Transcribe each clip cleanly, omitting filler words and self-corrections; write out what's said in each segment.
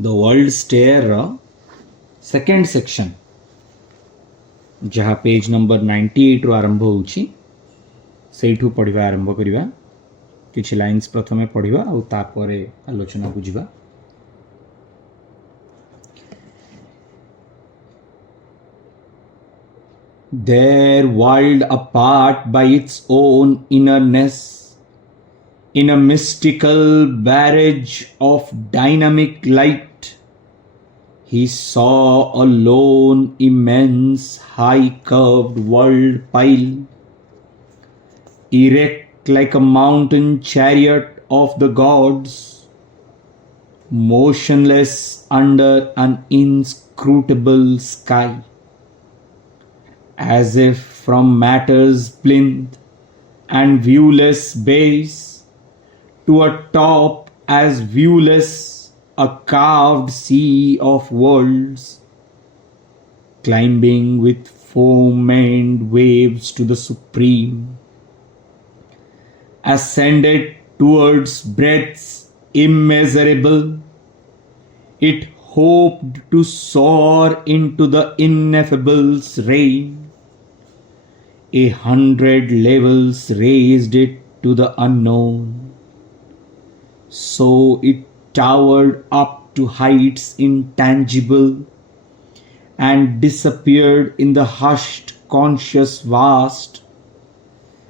The world stair second section जहाँ page number 98 रु आरंभ होउछि सेठू पढ़िबा आरंभ करिबा किछि लाइन्स प्रथमे पढ़िबा और तापरे आलोचना बुझिबा। There, world apart by its own innerness, in a mystical barrage of dynamic light, he saw a lone, immense, high-curved world pile, erect like a mountain chariot of the gods, motionless under an inscrutable sky. As if from matter's plinth and viewless base to a top as viewless a carved sea of worlds, climbing with foam-maned waves to the supreme, ascended towards breadths immeasurable, it hoped to soar into the ineffable's reign. 100 levels raised it to the unknown. So it towered up to heights intangible and disappeared in the hushed conscious vast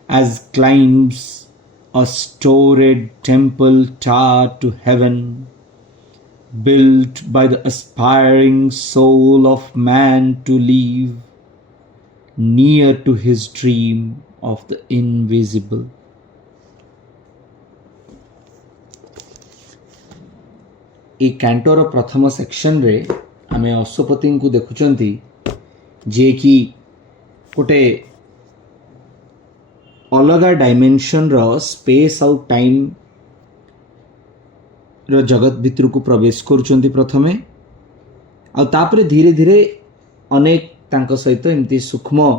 as climbs a storied temple tower to heaven, built by the aspiring soul of man to live near to his dream of the invisible. A Centaur प्रथम section रे आमे अश्वपति को देखुचंती जे कि गोटे अलगा dimension row space आउ time रो जगत भितर को प्रवेश करुचंती प्रथमे आ तापरे धीरे धीरे अनेक तांको सहित एमती सूक्ष्म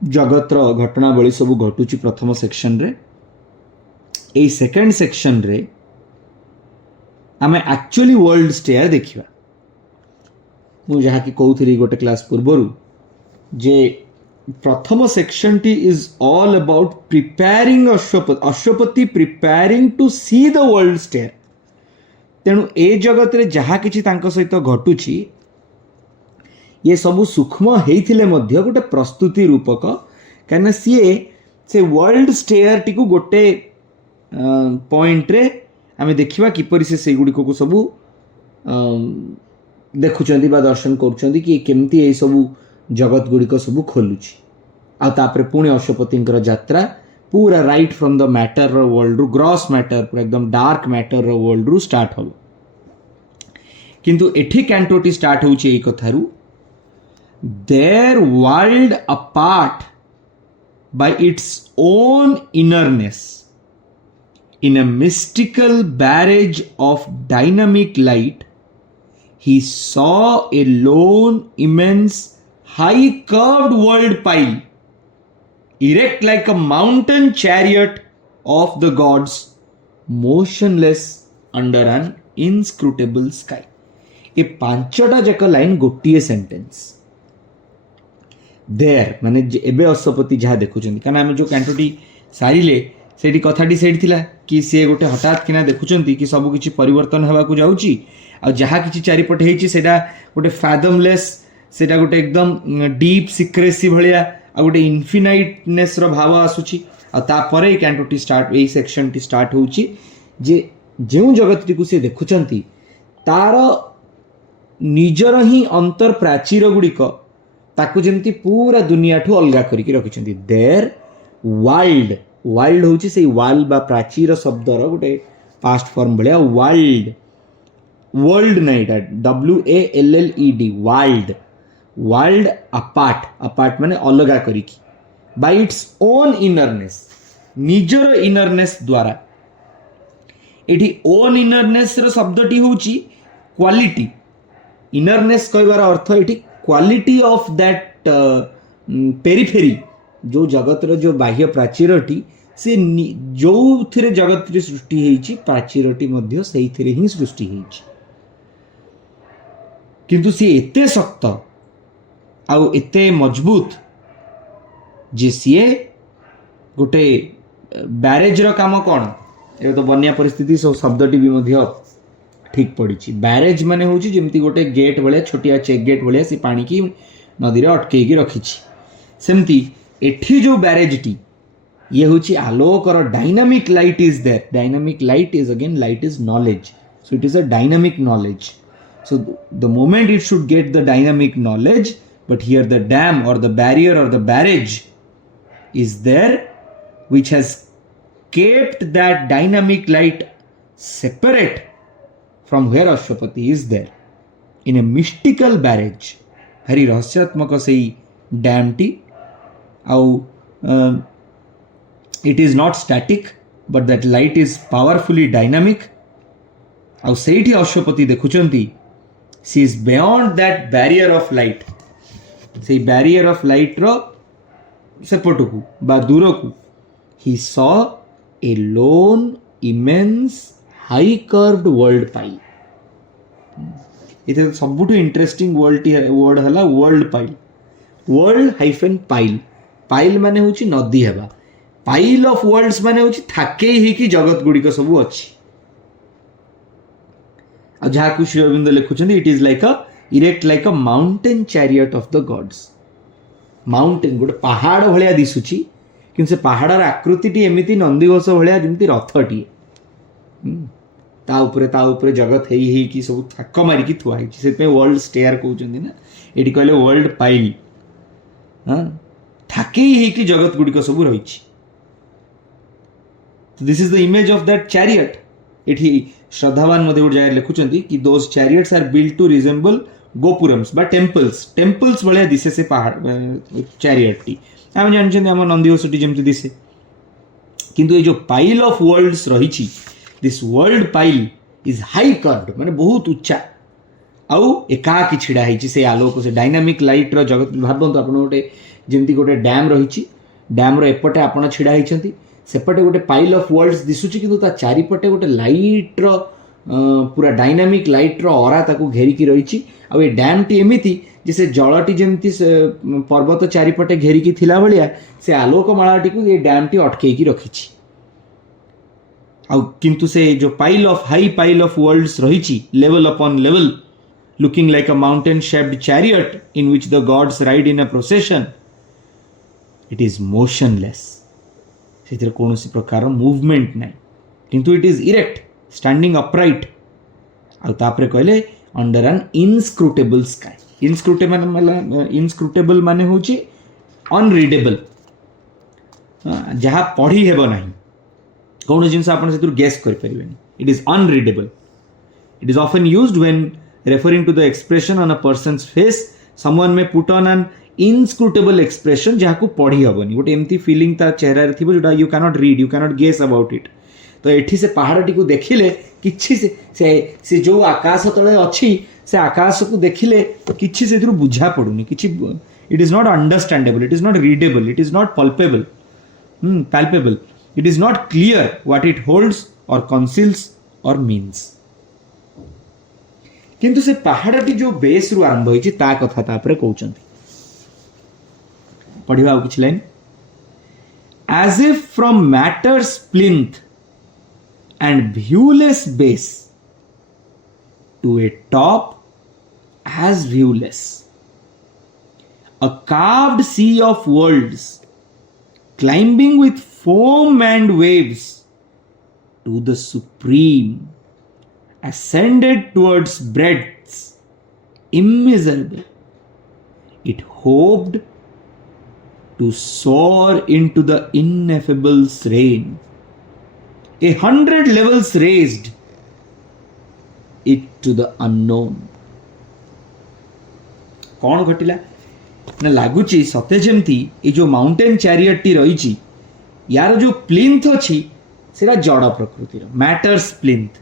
जगतर घटनावली सब घटुची प्रथम सेक्शन रे। ए सेकंड सेक्शन रे आमे एक्चुअली वर्ल्ड स्टेयर देखिबा। मु जहा कि कहउथली गोटे क्लास पूर्वरु जे प्रथम सेक्शन टी is all about preparing Ashwapati preparing to see the world stair. तेणु ए जगत रे जहा किछि तांको सहित घटुची ये सबू सूक्ष्म हेइथिले मध्य गोटे प्रस्तुति रूपक कहीं सीए से वर्ल्ड स्टेयर टी को गोटे पॉइंट रे आमे देखिबा किपरि से गुडी को सबू देखुचंदी बा दर्शन करूचंदी कि केमती ए सबू जगत गुडी को सबू खोलुची आ तापरे पुणे अश्वपतिंकर यात्रा पूरा राइट फ्रॉम द मैटर रो वर्ल्ड रु ग्रॉस मैटर पूरा एकदम डार्क मैटर रो वर्ल्ड रु स्टार्ट हो। किंतु एठी कैंटोटी स्टार्ट होउची ए कथारु their world apart by its own innerness, in a mystical barrage of dynamic light, he saw a lone, immense, high-curved world pile, erect like a mountain chariot of the gods, motionless under an inscrutable sky. ए पांचटा जक line गोटिए sentence there माने एबे अश्वपति जहाँ देखुचंदी कारण आमे जो कैंटोटी सारिले सेठी कथाटी सेठी थिला कि से गोटे हठात किना देखुचंदी कि सब किछि परिवर्तन हेबा को जाउची आ जहाँ किछि चारिपट हेछि सेटा गोटे फैदमलेस सेटा गोटे एकदम डीप सिक्रेसी भलिया आ गोटे इन्फिनाइटनेस रो भाव आसुची आ तापरे कैंटोटी स्टार्ट ए सेक्शन टी स्टार्ट होउची जे जेउ जगतटी को से देखुचंती तार निजर ही अंतर प्राचीर गुड़िक ताकू जमती पूरा दुनिया ठू अलगा करके रखिछंती। देयर वाइल्ड वाइल्ड होची से वाल बा प्राचीर शब्दर गोटे पास्ट फॉर्म भलिया wild world night WALLED wild wild apart apart माने अलगा करिकी बाय इट्स ओन इनरनेस निजर इनरनेस द्वारा एठी ओन इनरनेस रो शब्दटी होची क्वालिटी इनरनेस कहबार अर्थ एठी क्वालिटी ऑफ दैट पेरिफेरी जो जगत रो जो बाह्य प्राचीरटी से जो थिरे जगत रे सृष्टि हेची प्राचीरटी मध्य सेही थिरे ही सृष्टि हेची किंतु सी एते शक्त आउ एते मजबूत जे सी गोटे ब्यारेज रो काम कौन ये तो बन्या परिस्थिति सब शब्दटी भी मध्य ठीक पड़ी। ब्यारेज माने हूँ जमती गोटे गेट भाया छोटिया चेक गेट भाया से पानी की नदी रे अटकई रखी सेमती एठी जो ब्यारेज टी ये हूँ आलोकर dynamic light is there. Dynamic light is again light is knowledge, so it is a dynamic knowledge. So the moment it should get the dynamic knowledge, but here the dam or the barrier or the barrage is there, which has kept that dynamic light separate from where Ashwapati is there in a mystical barrage. Hari rahasyaत्मक sei dam ti au it is not static, but that light is powerfully dynamic. au seiti Ashwapati देखुचंती she is beyond that barrier of light. से barrier of light रो सेपटकू बा दूरकू he saw a lone immense high curved world pile. इथे सबुठु interesting word हला world pile. World hyphen pile, pile माने होची नदी हेबा, pile of world's माने होची थाकेई ही की जगत गुड़िक सब अच्छी। जहाँ श्री अरविंद लिखुं it is like a erect like a mountain chariot of the gods. Mountain गोटे पहाड़ भाया दिशुची कि से पहाड़र आकृति एमती नंदीघोष भाया जमी रथटी ता उपरे जगत है कि सब थाक मारिकी थुआई से वर्ल्ड स्टेयर कहते ना ये कहले वर्ल्ड पाइल। हाँ थाकई कि जगत गुड़िक सब रही। This is the image of that chariot. इठी श्रद्धावान गोटे जगह लिखुंट कि those chariots are built to resemble gopurams बा टेम्पल्स। टेम्पल्स भाया दिशे से पहाड़ चैरियट टी आम जानते आम नंदीघोष टी जमी दिशे, किंतु ये जो पाइल ऑफ वर्ल्ड्स रही this world pile is high curved माने बहुत उच्चा आउ एकाकी छिड़ा है से आलोक से डायनामिक लाइट रो जगत। भावतु आप गोटे जमी गोटे डैम रही डैम रो एपटे आपण छिड़ा होती सेपटे गोटे पाइल ऑफ वर्ल्ड्स दिशुची किंतु ता चारिपटे गोटे लाइट रो पूरा डायनामिक लाइट रो ऑरा ताकू घेरिकी रही। आ ये डैम टी एमिति जिसे जलटी जमती पर्वत चारिपटे घेरिकी थिला भलिया से आलोक मालाटी को ये डैम टी अटकई रखी। किंतु से जो pile of high pile of worlds रही level upon level looking like a mountain shaped chariot in which the gods ride in a procession, it is motionless. से कौन प्रकार मूवमेंट ना किंतु it is erect standing upright. आउे कहले under an inscrutable sky. Inscrutable माने हूँ unreadable, जहाँ पढ़ी हेब ना कौन जिनस आप गेस करें। It is unreadable. It is often used when referring to the expression on a person's face someone may put on an inscrutable expression जहाँ को पढ़ी हेबनी गोटे एमती फीलिंग ता चेहरा थी जोटा you cannot read, you cannot guess about it. तो एठी से पहाड़टी को देखिले किछि से जो आकाश तले अच्छी से आकाश को देखिले किछि से बुझा पड़ुनी किछि। It is not understandable, it is not readable, it is not palpebral palpable, it is not clear what it holds और कंसील्स और मीन्स। किंतु से पहाड़टी जो बेस रु आरंभ होइछि ता कथा तापरे कहउछन्ति। पढ़िबा आ किछि line. As if from matter's plinth and viewless base to a top as viewless, a carved sea of worlds climbing with foam and waves to the supreme ascended towards breadths immeasurable. It hoped to soar into the ineffable's reign. 100 levels raised it to the unknown. कौन घटिला ना लगुच सते जमती ये जो mountain chariot T रही यार जो प्लिंथ अच्छी सेटा जड़ प्रकृतिर मैटर्स प्लिंथ।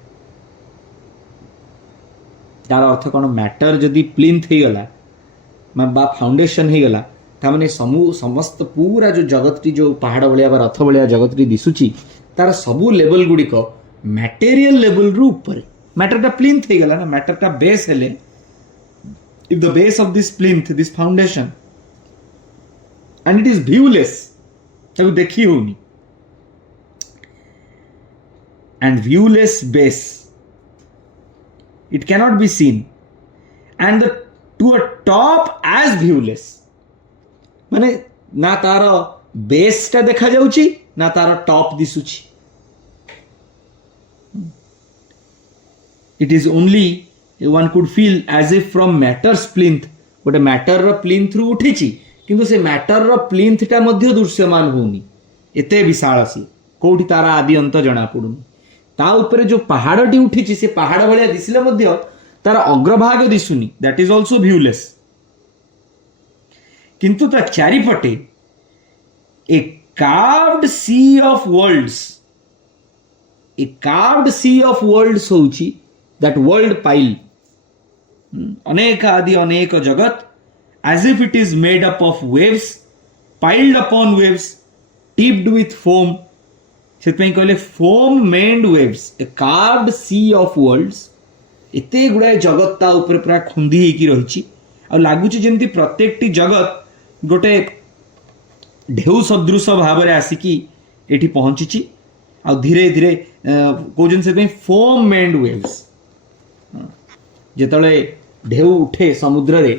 तार अर्थ कौन मैटर जदि प्लिंथ हो गला बा फाउंडेशन हो गला ताने समस्त पूरा जो जगत जो पहाड़ भाया रथ भाया जगत दिशुची तार सबू लेवल गुड़िक मटेरियल लेवल रु ऊपर मैटरटा प्लिंथ हो गला ना मैटरटा बेस हेले if the base of this plinth, this foundation, and it is viewless, ताकू देखी होनी, and viewless base, it cannot be seen, and to a top as viewless, माने ना तार बेस टा देखा जाउची ना तार top दिसुची. It is only one could feel as if from matter's plinth, गोटे मैटर रो प्लिंथ रु उठिची किंतु से मैटर रो प्लिंथ टा मध्य दृश्यमान होनी, एते विशाल सी कोठी तार आदि अंत जना पडुनी. ता ऊपर जो पहाड़टी उठिची से पहाड़ भलिया दिसिले मध्य तार अग्रभाग दिसुनी, दैट इज आल्सो व्यूलेस. किंतु ता चारिपटे a carved sea of worlds, a carved sea of worlds होउची that world pile, अनेक आदि अनेक जगत, as if it is made up of waves piled upon waves tipped with foam, ସେଥିପାଇଁ କହିଲେ foam maned waves, a carved sea of worlds. एते गुड़ाए जगत ता ऊपर पूरा खुंदी ହେଇକି ରହିଛି ଆଉ ଲାଗୁଛି ଯେମିତି प्रत्येकटी जगत गोटे ढेउ सदृश भाव में आसिकी एठी पहुंची आ धीरे धीरे कौन से फोम मेन्ड वेव्स, जिते ढेउ उठे समुद्र रे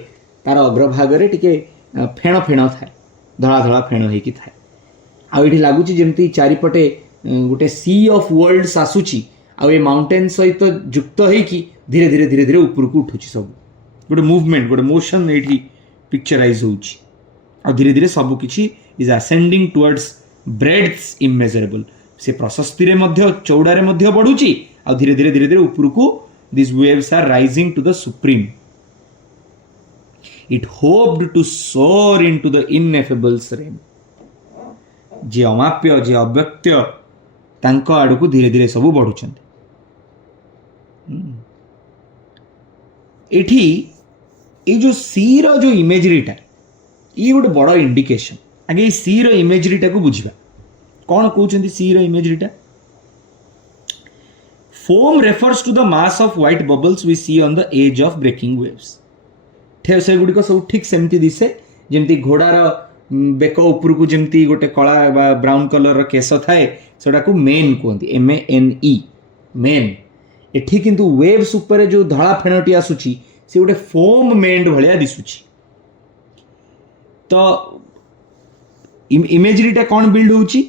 तार अग्रभाग रे टिके फेण फेण थाए, धड़ा धड़ा फेण होइकी थाए. आठी लगुच जमी चारिपटे गोटे सी ऑफ वर्ल्ड्स आसुची आ माउंटेन सहित युक्त होइकी धीरे धीरे धीरे धीरे ऊपर को उठुची, सब गोटे मूवमेंट गोटे मोशन ये पिक्चराइज होउची आ धीरे धीरे सब किछि is ascending towards breadths immeasurable. से प्रशस्ति रे मध्य चौड़ा रे मध्य बढ़ुची आ धीरे धीरे धीरे धीरे ऊपर को these waves are rising to the supreme. It hoped to soar into the ineffable's realm. जे अमाप्य जे अव्यक्त्य तांको आड़ को धीरे धीरे सब बढ़ुचंती. एठी ये जो सी रो जो इमेजरीटा ये गोटे बड़ इंडिकेशन. आगे सी रो इमेजरीटा को बुझा कौन कहते सी रो इमेजरीटा. Foam refers to the mass of white bubbles we see on the edge of breaking waves. से गुड़िक सब ठीक सेमती दिसे जमती घोड़ार बेक ऊपर को जमती गोटे कला बा ब्राउन कलर रो केस थाए सेटा को मेन कहते, MANE मेन. एठी किंतु वेव्स ऊपर जो धड़ा फेणटी आसुची से गोटे फोम मेन्ड भलिया दिसुची. तो इमेजरीटा कौन बिल्ड होची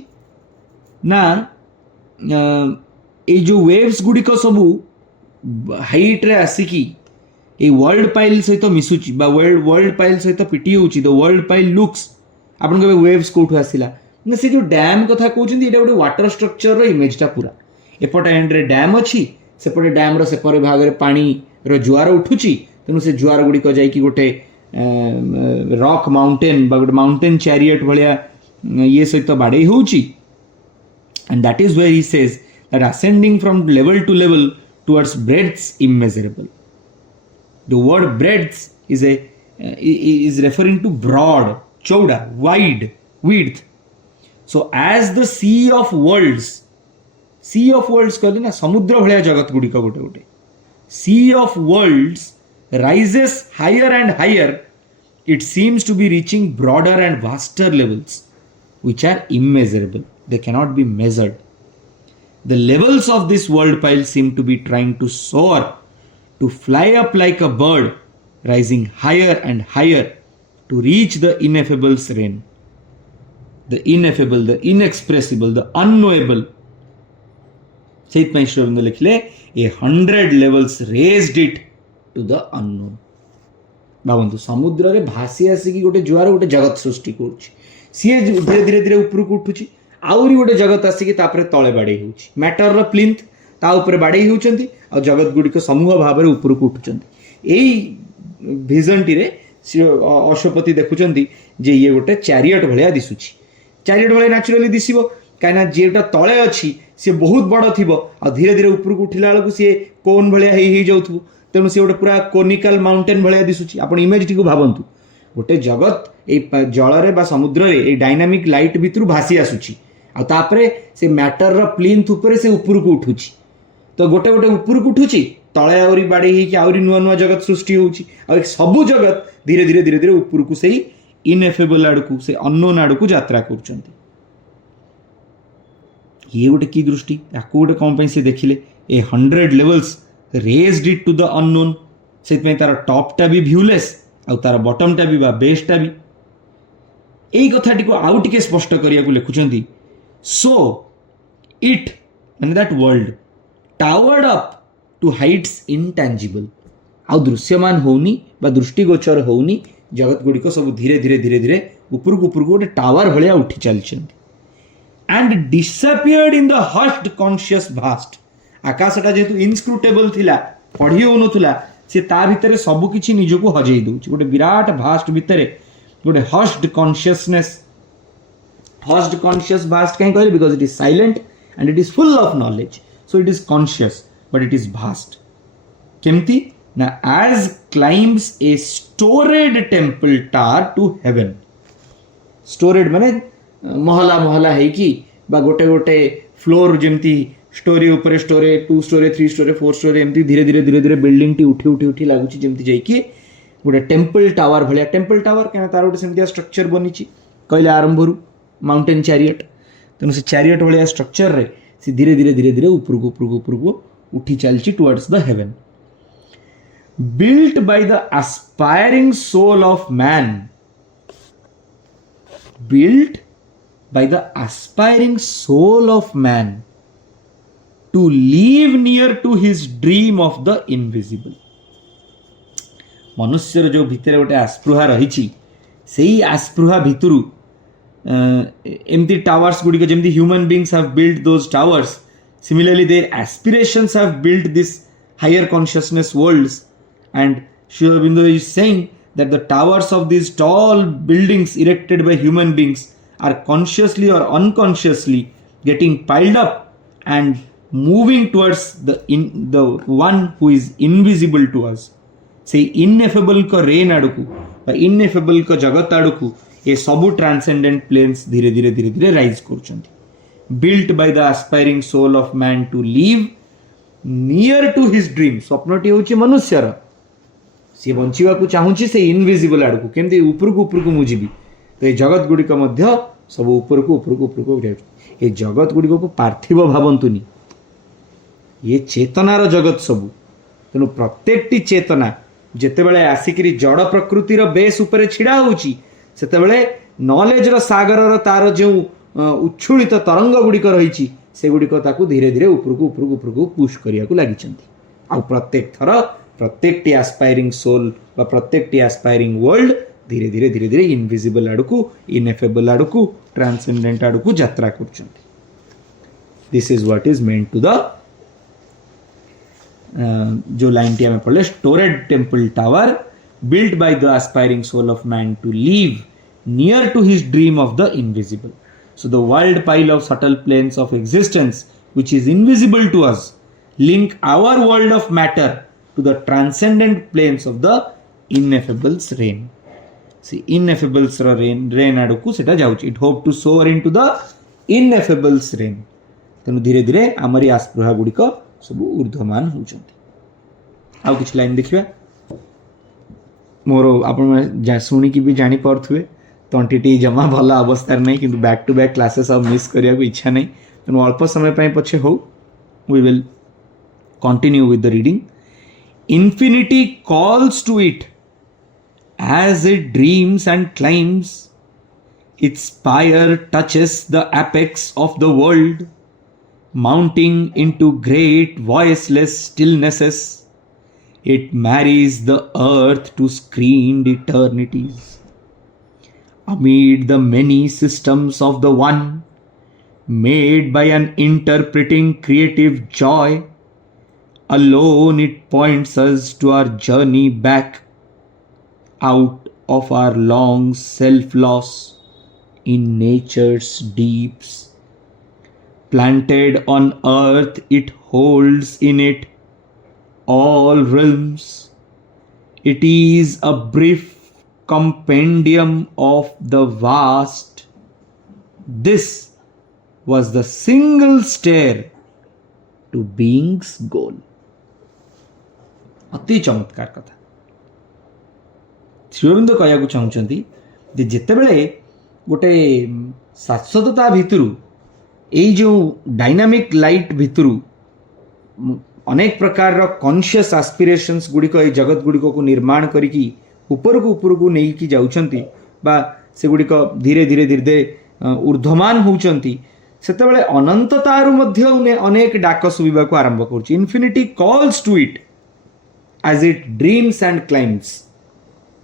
ना ये जो वेव्स गुड़िक सबू हाइट रे आसिकी ये वर्ल्ड पाइल सहित मिसुची बा वर्ल्ड पाइल सहित पिटी होची. द वर्ल्ड पाइल लुक्स आपन के वेव्स कोठु आसिला ना से जो डैम कथा कहउछंती एटा गोटे वाटर स्ट्रक्चर रो इमेजटा पूरा एपट एंड रे डैम अछि सेपटे डैम रो सेपरे भाग रे पानी रो जुआर उठुची तेनु से जुआर गुड़िक जाइकी गोटे रॉक माउंटेन बा गोटे माउंटेन चैरियट भलिया ये सहित बाड़े होची. And that is where he says that ascending from level to level towards breadths immeasurable. The word breadths is referring to broad, chauda, wide, width. So as the sea of worlds कहले ना समुद्र भलिया जगत गुड़िक गोटे गोटे sea of worlds rises higher and higher, it seems to be reaching broader and vaster levels which are immeasurable. They cannot be measured. The levels of this world pile seem to be trying to soar, to fly up like a bird, rising higher and higher to reach the ineffable's realm. The ineffable, the inexpressible, the unknowable. ସେଇଥିପାଇଁ ଶ୍ରୀଅରବିନ୍ଦ ଲେଖିଲେ 100 levels raised it to the unknown. भावନ୍ତୁ समुद्र रे भासी आसिकी गोटे जुआर गोटे जगत सृष्टि करुछि, सी धीरे धीरे धीरे ऊपर को उठुछि, आउरी गोटे जगत आसिकी तापरे तळे बाडे होउछि, मैटर रो प्लिंथ ता ऊपर बाडे होउछंती आ जगत गुड़िक समूह भाव में ऊपर को उठुछंती. एई विजन टी रे अश्वपति देखुछंती जे ये गोटे चैरियट भलिया दिसुछि. चैरियट भलिया नेचुरली दिसिबो काइना जेटा तळे अछि से बहुत बड़ थिबो आ धीरे धीरे ऊपर को उठिला बेलକୁ से कोन भलिया हेई जाउथबो, तेणु से गोटे पूरा कोनिकल माउंटेन भलिया दिसुछि. आपण इमेज टी को भाबंतु गोटे जगत ए जल रे बा समुद्र रे ए डायनामिक लाइट भितरु भासी आसुछि आ तापरे से मैटर रो प्लिंथ ऊपर से ऊपर को उठुछि. तो गोटे गोटे ऊपर को उठुछि तले आउरी बाड़े ही आउरी नुआ नुआ जगत सृष्टि होउची आ सबु जगत धीरे धीरे धीरे धीरे ऊपर को से इनएफेबल आड़ को से अननोन आड़ को यात्रा करछंती ये गोटे की दृष्टि याकू गोटे कौन पे से देखिले a 100 levels raised it to the unknown से तार टॉपटा भी व्यूलेस आ तार बॉटमटा भी बा बेसटा भी यही कथाटी को आउ टिके स्पष्ट करिया को लिखुचंती सो इट माने that world towered up to heights intangible आ दृश्यमान होनी बा दृष्टिगोचर होनी जगत गुड़िक सब धीरे धीरे धीरे धीरे ऊपर को गोटे टावर भलिया उठी चलछंती and disappeared in the hushed conscious vast आकाशटा जेतु इनस्क्रूटेबल थिला पढ़ी होनथुला से ता भितर सब किछि निजको हजेई दउछि गोटे विराट भास्ट भितर गोटे हस्ड कॉन्शियस भास्ट कहीं कहले because it is silent and it is full of knowledge so it is conscious but it is vast केमती ना as climbs a storied temple tower to heaven storied माने महला महला है कि बा गोटे गोटे फ्लोर जमती स्टोरी ऊपर स्टोरी 2 स्टोरी 3 स्टोरी 4 स्टोरी एमती धीरे धीरे धीरे धीरे बिल्डिंग टी उठी उठी उठी लागुची जमती जाई कि गोटे टेम्पल टावर भलिया टेम्पल टावर क्या तार गोटे सेमतिया स्ट्रक्चर बनीची कहले आरंभरू माउंटेन चैरियट तेणु से चैरियट भलिया स्ट्रक्चर रे से धीरे धीरे धीरे धीरे ऊपर को उठी चलची towards the heaven built by the aspiring soul of man built by the aspiring soul of man to live near to his dream of the invisible मनुष्यर जो भितर गोटे आस्पृहा रही से आस्पृहा भितरु एमती टावर्स गुड़िक जमती human beings have built those towers similarly their aspirations have built this higher consciousness worlds and Sri Aurobindo is saying that the towers of these tall buildings erected by human beings are consciously or unconsciously getting piled up and moving towards the one who is invisible to us. Say ineffable ko rain aduku ba ineffable ko jagat aduku ye sabu transcendent planes dhire dhire dhire dhire rise koruchanti built by the aspiring soul of man to live near to his dream swapnoti hochi manusyara सी बंचिवा को चाहूँगी से invisible आड़ को केमती ऊपर को मुझे तो ये जगत गुड़िक सब ऊपर को ये जगत गुड़िक को पार्थिव भावंतुनी ये चेतनार जगत सबू तेणु प्रत्येकटी चेतना जितेबाला आसिकी जड़ प्रकृतिर बेस उपर छिड़ा होते नॉलेज सागर तार जो उच्छुलित तरंग गुड़िक रही से गुड़िक धीरे धीरे ऊपर को पुश करने को लगी आ प्रत्येक थर प्रत्येकटी एस्पायरिंग सोल बा प्रत्येकटी एस्पायरिंग वर्ल्ड धीरे धीरे धीरे धीरे इनविजिबल आड़कू इनएफेबल आड़कू ट्रांसेंडेंट आड़कू यात्रा करछंती this is what is meant to the जो लाइन टी आमे पढ़ले storied temple tower built by the aspiring soul of man to live near to his dream of the invisible so the world pile of subtle planes of existence which is invisible to us link our world of matter to the transcendent planes of the ineffable's reign. See, ineffable's reign आड़कू सेटा जाउची. It hope to soar into the ineffable's reign. तेणु धीरे धीरे आमरी आस्पृहा गुड़िक सब ऊर्ध्वमान होउचंती. आउ किछ line देखिबा. मोर आपण शुणिकी भी जानी पार्थुए तंटीटी जमा भला अवस्था नहीं किंतु बैक टू बैक क्लासेस अब मिस करिया को इच्छा नहीं तेणु अल्प समय पई पछे हो we will continue with the reading. Infinity calls to it as it dreams and climbs. Its spire touches the apex of the world, mounting into great voiceless stillnesses. It marries the earth to screened eternities. Amid the many systems of the one, made by an interpreting creative joy, alone it points us to our journey back out of our long self-loss in nature's deeps. Planted on earth, it holds in it all realms. It is a brief compendium of the vast. This was the single stair to being's goal. अति चमत्कार कथा। श्री अरविंद कहू चाहते जिते बड़े गोटे शाश्वतता भितरु यही जो डायनामिक लाइट भितरु अनेक प्रकार कॉन्शियस एस्पिरेशंस गुड़िक ये जगत गुड़िक को निर्माण करिकी ऊपर को नहीं कि जाउछंती बा से गुड़िक धीरे धीरे धीरे ऊर्ध्वमान होउछंती सेतेबेले अनंततारु मध्य अनेक डाक सुबिबा को आरंभ करुछि। Infinity calls to it as it dreams and climbs.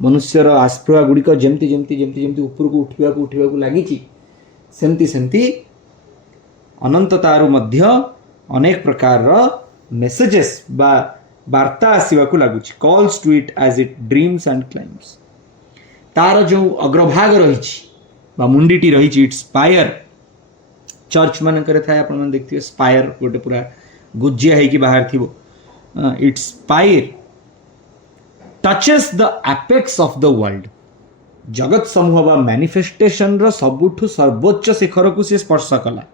मनुष्यर आस्पृहा गुड़िक जमती जमती जमती जमती ऊपर को उठा लगी सेमती सेमती अनंततारु मध्य अनेक प्रकार मेसेजेस बा वार्ता आसवा को लगुच। Calls to it as it dreams and climbs. तार जो अग्रभाग रही मुंडीटी रही इट स्पायर चर्च मान थाए आप देखिए स्पायर गोटे पूरा गुजिया है कि बाहर थी it spire touches the apex of the world. जगत समूह बा मैनिफेस्टेशन रो सबुठु सर्वोच्च शिखर को सी स्पर्श कला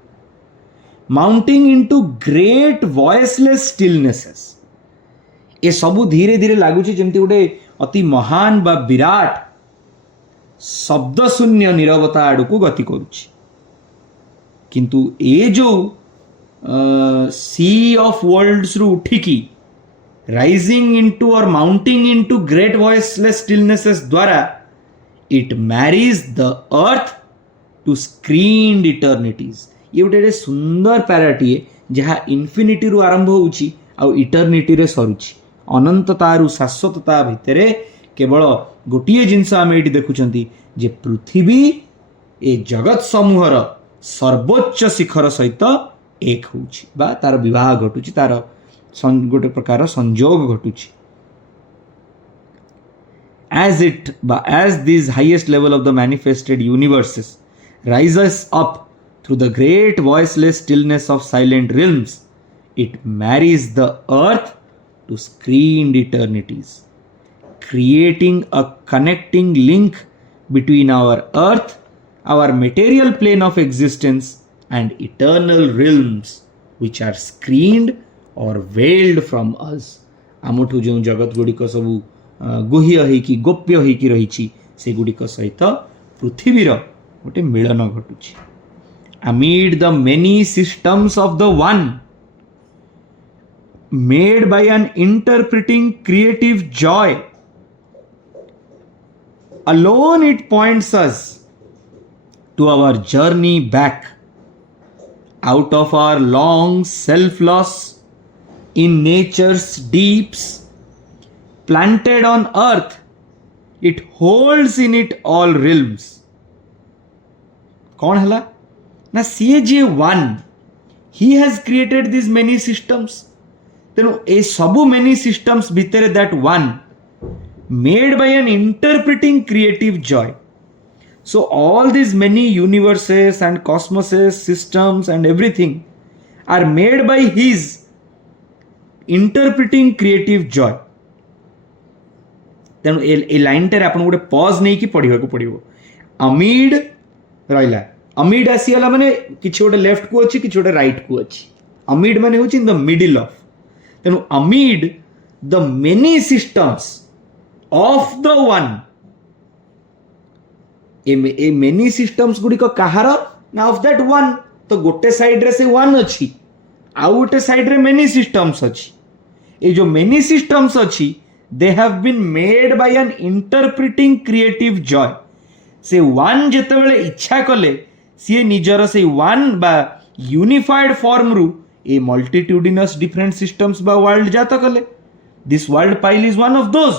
माउंटिंग इनटू ग्रेट वॉइसलेस स्टिलनेसेस। ये सबू धीरे धीरे लगुच जमती गोटे अति महान बा विराट शब्द शून्य नीरवता आड़ को गति करुछि। किंतु ये जो सी ऑफ वर्ल्ड्स रु उठिकी राइजिंग इनटू और mounting into great voiceless stillnesses द्वारा it marries the earth to screened eternities. ये गोटे सुंदर पैराटीए जहाँ इन्फिनिटी रु आरंभ होउछि आ इटर्निटी रे सरुछि। अनंततारु शाश्वतता भितरे केवल गोटे जिनस आम ये देखुंती जे पृथ्वी ए जगत समूहर सर्वोच्च शिखर सहित एक होउछि बा तार विवाह घटुछि तार गोटे प्रकार संजोग घटुछि। as these highest level of the manifested universes rises up through the great voiceless stillness of silent realms, it marries the earth to screened eternities, creating a connecting link between our earth, our material plane of existence, and eternal realms which are screened or veiled from us। आमठू जो जगत गुड़िक सब गुह्य होइकी गोप्य होइकी रही से गुड़िक सहित पृथ्वीर गोटे मिलन घटुछि। Amid the many systems of the one made by an interpreting creative joy, alone it points us to our journey back out of our long self-loss in nature's deeps. Planted on earth, it holds in it all realms। कौन हला ना सी जे one he has created this many systems. तेणु ए सबु many systems भितर that one made by an interpreting creative joy. So all these many universes and cosmoses, systems and everything are made by his interpreting creative joy। तेणु ए line टारे आपन गोटे pause नहीं कि पढ़िबा को पड़िबो। अमीड रहिला अमीड आसीला माने किछि गोटे लेफ्ट को अछि किछि गोटे राइट को अछि। अमीड माने होछि इन द मिडिल ऑफ। तेणु amid the many systems of the one. ए मेनी सिस्टम्स गुड़िक कहार ना ऑफ दैट वन। तो गोटे साइड रे से वन अच्छी आउ गोटे साइड रे मेनी सिस्टम्स अच्छी। ये जो मेनी सिस्टम्स अच्छी they have been made by an interpreting creative joy. से वन जेतेबेले इच्छा कले सी निजर से वन बा यूनिफाइड फॉर्म रु ए मल्टीट्यूडिनस डिफरेंट सिस्टम्स बा वर्ल्ड जात कले। This world pile is one of those,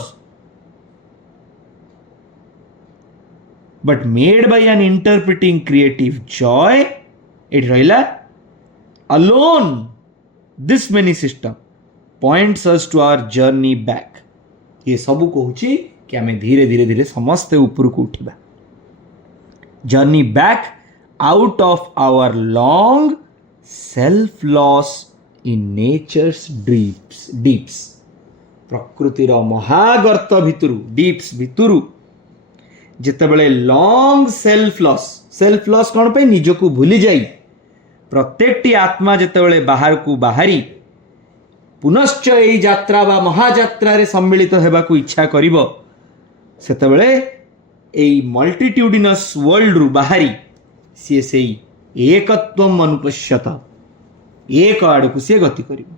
but made by an interpreting creative joy, it rahila alone this many system points us to our journey back। ये सब कहूची कि आमे धीरे धीरे धीरे समस्ते ऊपर को उठिबा। Journey back out of our long self loss in nature's deeps. प्रकृतिर महागर्त भितरु डीप्स भितरु जितेबले लॉन्ग सेल्फ लॉस कौन पे निजको भूली जाई प्रत्येकटी आत्मा जितेबले बाहर को बाहरी पुनश्च एई यात्रा बा महायात्रा रे सम्मिलित हेबाकू इच्छा करिवो सेतेबेले एई मल्टीट्यूडिनस वर्ल्ड रु बाहरी सी सेई एकत्वम अनुपश्यत एक आड़कू सी गति करिवो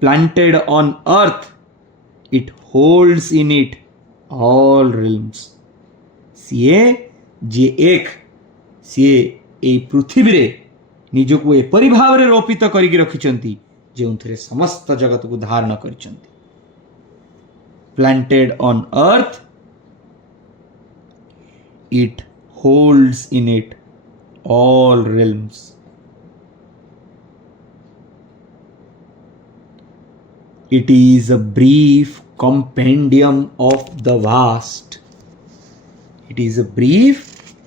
planted on earth it holds in it all realms सीए जे एक सीए एई पृथ्वी रे निजको एपरि भाव रे रोपित करिक रखिचंती जो समस्त जगत को धारण करिचंती planted on earth it holds in it all realms it is a brief compendium of the vast. It is a brief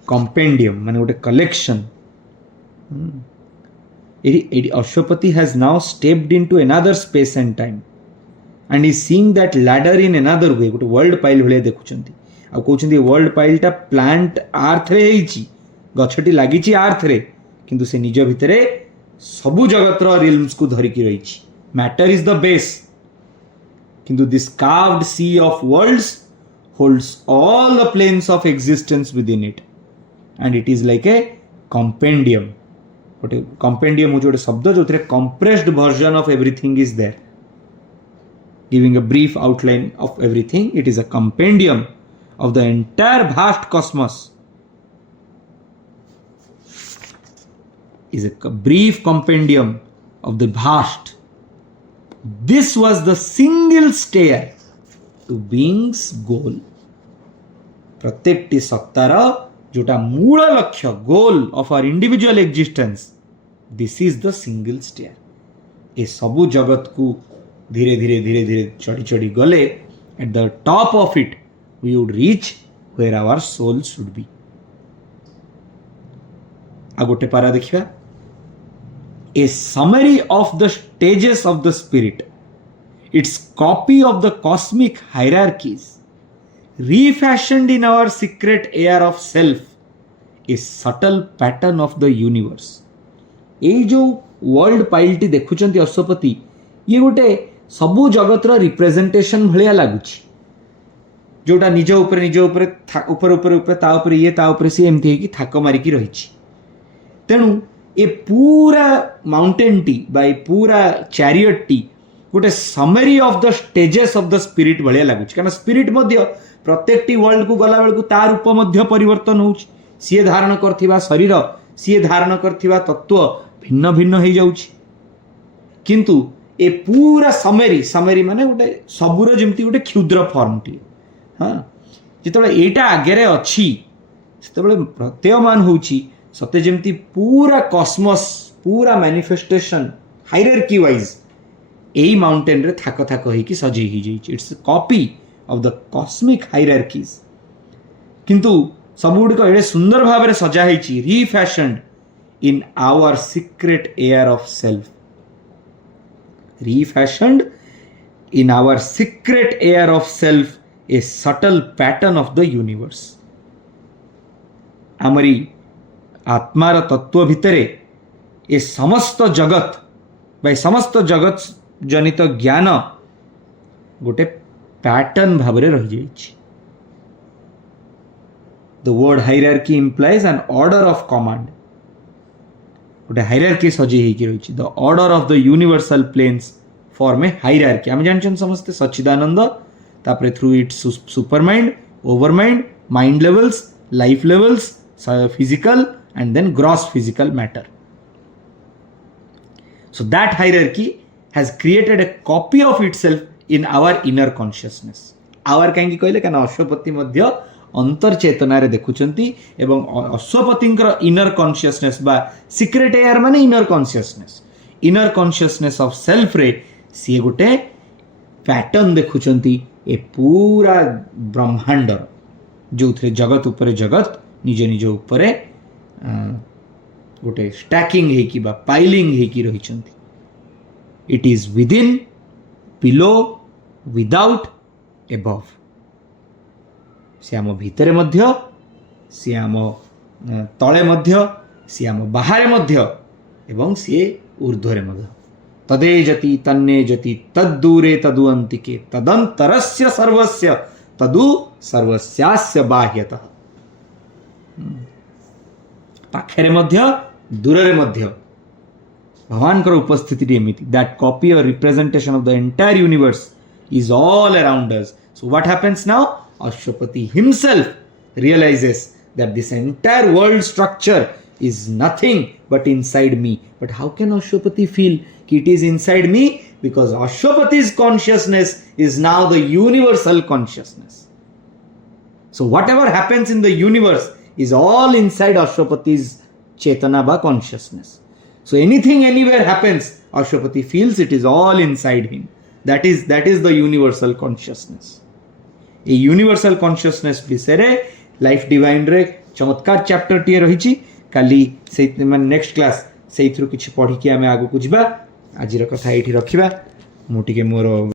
compendium माने गोटे collection. Ashwapati has now stepped into another space and time and is seeing that ladder in another way. गोटे world pile भले देखुचंती आ कहउचंती world pile टा plant earth रे हेची गछटी लागिची earth रे किंतु से निज भितरे सबु जगतर realms को धरि की रहिची. Matter is the base. Kintu this carved sea of worlds holds all the planes of existence within it and it is like a compendium. What a compendium is a shabda jo thre compressed version of everything is there, giving a brief outline of everything. It is a compendium of the entire vast cosmos. Is a brief compendium of the vast. This was the single stair to being's goal. प्रत्येकटी Sattar जोटा मूल लक्ष्य goal of our individual existence this is the single stair. ए सबु जगत को धीरे धीरे धीरे धीरे चढ़ी चढ़ी गले at the top of it we would reach where our soul should be. आ गोटे पारा देखिबा. A summary of the stages of the spirit, its copy of the cosmic hierarchies, refashioned in our secret air of self, a subtle pattern of the universe. ये जो world पाइलटी देखुचंती Ashwapati ये गोटे सबु जगतर representation भलिया लागुची जोटा निज ऊपर ऊपर ऊपर ऊपर ता ऊपर ये ता ऊपर सी एमती है कि थाक मारिकी रहिची. तेणु ए पूरा माउंटेन टी बाय पूरा चैरियट टी गोटे summary of the stages of the spirit भलिया लागुची. कारण स्पिरिट मध्य प्रत्येक टी वर्ल्ड को गला बेलू तार रूप मध्य परिवर्तन होउची. सी धारण करथिबा शरीर सी धारण करथिबा तत्व भिन्न भिन्न हो जाउची. किंतु ए पूरा समरी माने गोटे सबुर जेमती गोटे क्षुद्र फॉर्म टी. हां जेतबे एटा आगे अछि सेतबे प्रत्ययमान होउची सत्य जेमती पूरा कॉस्मोस पूरा मैनिफेस्टेशन हायरार्की वाइज एई माउंटेन रे थाक थाक होई कि सजे ही जाइछि. It's copy of the cosmic hierarchies. किंतु सबुड को एडे सुंदर भाव रे सजा हेछि refashioned in our secret air of self. Refashioned in our secret air of self a subtle pattern of the universe. आमरी आत्मार तत्व भितरे ए समस्त जगत बाय समस्त जगत जनित ज्ञान गोटे पैटर्न भाव रे रहि जाइछि. The word hierarchy implies an order of command. गोटे हायरार्की सजी हेकि रहिछि. The order of the universal planes form a hierarchy. हम जानछन समस्त सच्चिदानंद तापरे through its supermind overmind mind levels life levels physical and then gross physical matter. So that hierarchy has created a copy of itself in our inner consciousness. Our काहेकि कहले काना अश्वपति मध्य अंतर चेतना रे देखुचंती एवं अश्वपतिंकर इनर कॉन्शियसनेस बा secret air माने inner consciousness of self रे सी गोटे पैटर्न देखुचंती ए पूरा ब्रह्मांड जो थे जगत ऊपर जगत निज निज ऊपर गोटे स्टैकिंग है कि बा पाइलिंग है कि रहिचंती. It is within below without above. से आम भितरे मध्य से आम तले मध्य से आम बाहर मध्य एवं सी ऊर्ध्वरे मध्य. तदेजति तन्नेजति तद्दूरे तदुअंतिके तदंतरस्य सर्वस्य तदु सर्वस्यास्य बाह्यतः। पाखरे मध्य दूर मध्य भगवान कर उपस्थिति एमिति दैट कॉपी और representation of the entire universe is all around us. So what happens now? Ashwapati himself realizes that this entire world structure is nothing but inside me. But how can Ashwapati feel it is inside me? Because Ashwapati's consciousness is now the universal consciousness. So whatever happens in the universe is all inside Ashwapati's Chetana ba consciousness. So anything anywhere happens, Ashwapati feels it is all inside him. That is the universal consciousness. A universal consciousness विषय life divine रे चमत्कार chapter T रही काली से next class से किछि पढ़ी कि आमे आगु को जिबा। आजिर कथा एठी रखिबा। मु टिके मोर